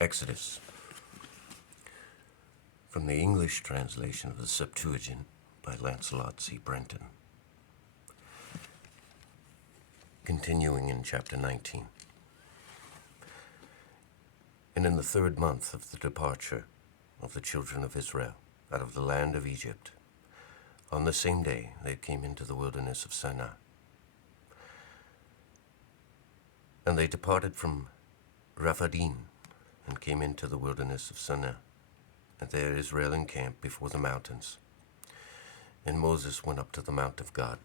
Exodus, from the English translation of the Septuagint by Lancelot C. Brenton. Continuing in chapter 19. And in the 3rd month of the departure of the children of Israel out of the land of Egypt, on the same day they came into the wilderness of Sinai. And they departed from Rephidim and came into the wilderness of Sinai. And there Israel encamped before the mountains. And Moses went up to the mount of God,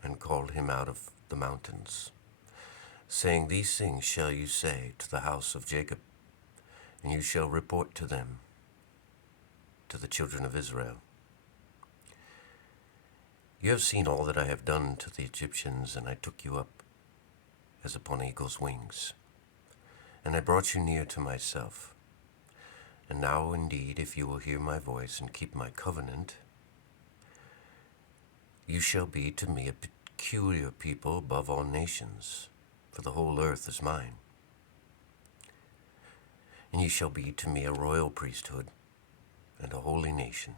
and called him out of the mountains, saying, These things shall you say to the house of Jacob, and you shall report to them, to the children of Israel. You have seen all that I have done to the Egyptians, and I took you up as upon eagle's wings, and I brought you near to myself. And now, indeed, if you will hear my voice and keep my covenant, you shall be to me a peculiar people above all nations, for the whole earth is mine. And you shall be to me a royal priesthood and a holy nation.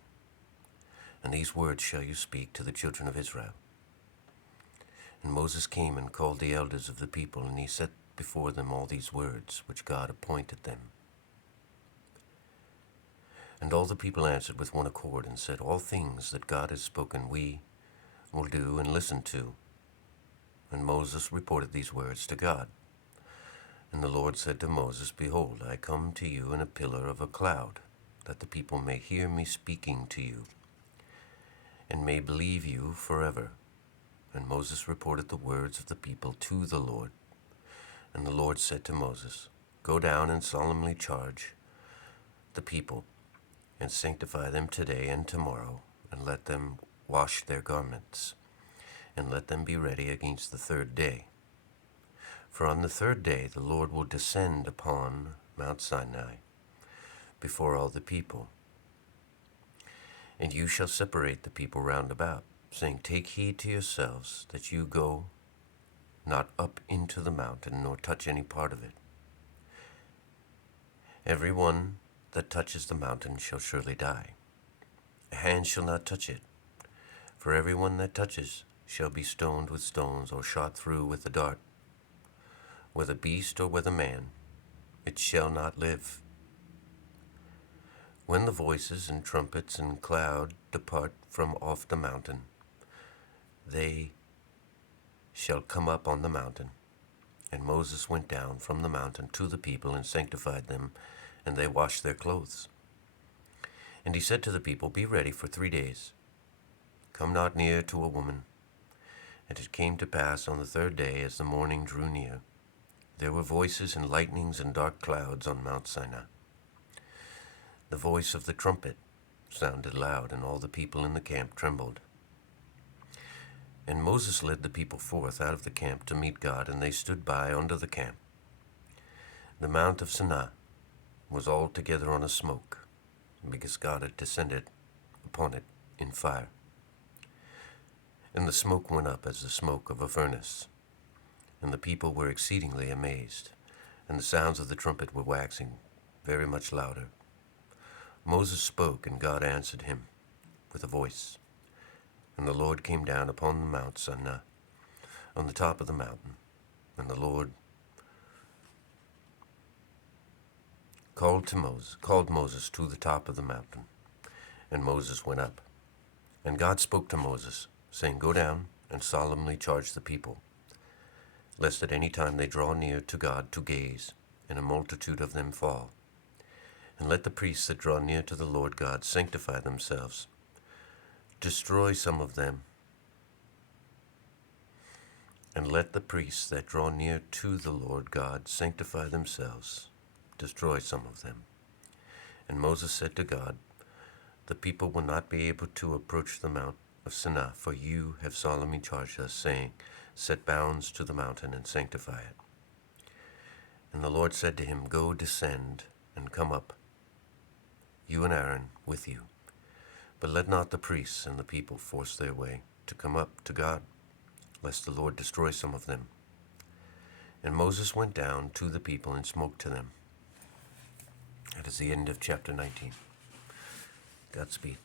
And these words shall you speak to the children of Israel. And Moses came and called the elders of the people, and he set before them all these words which God appointed them. And all the people answered with one accord and said, All things that God has spoken we will do and listen to. And Moses reported these words to God. And the Lord said to Moses, Behold, I come to you in a pillar of a cloud, that the people may hear me speaking to you, and may believe you forever. And Moses reported the words of the people to the Lord. And the Lord said to Moses, Go down and solemnly charge the people, and sanctify them today and tomorrow, and let them wash their garments, and let them be ready against the 3rd day. For on the 3rd day the Lord will descend upon Mount Sinai before all the people. And you shall separate the people round about, saying, Take heed to yourselves that you go not up into the mountain, nor touch any part of it. Every one that touches the mountain shall surely die. A hand shall not touch it, for every one that touches shall be stoned with stones, or shot through with a dart. Whether beast or whether man, it shall not live. When the voices and trumpets and cloud depart from off the mountain, they shall come up on the mountain. And Moses went down from the mountain to the people and sanctified them, and they washed their clothes. And he said to the people, Be ready for 3 days. Come not near to a woman. And it came to pass on the 3rd day, as the morning drew near, there were voices and lightnings and dark clouds on Mount Sinai. The voice of the trumpet sounded loud, and all the people in the camp trembled. And Moses led the people forth out of the camp to meet God, and they stood by under the camp. The Mount of Sinai was altogether on a smoke, because God had descended upon it in fire. And the smoke went up as the smoke of a furnace. And the people were exceedingly amazed, and the sounds of the trumpet were waxing very much louder. Moses spoke, and God answered him with a voice. And the Lord came down upon the Mount Sinai, on the top of the mountain. And the Lord called Moses to the top of the mountain. And Moses went up. And God spoke to Moses, saying, Go down and solemnly charge the people, lest at any time they draw near to God to gaze, and a multitude of them fall. And let the priests that draw near to the Lord God sanctify themselves. Destroy some of them. And let the priests that draw near to the Lord God sanctify themselves. Destroy some of them. And Moses said to God, The people will not be able to approach the Mount of Sinai, for you have solemnly charged us, saying, Set bounds to the mountain and sanctify it. And the Lord said to him, Go, descend, and come up, you and Aaron with you. But let not the priests and the people force their way to come up to God, lest the Lord destroy some of them. And Moses went down to the people and spoke to them. is the end of chapter 19. Godspeed.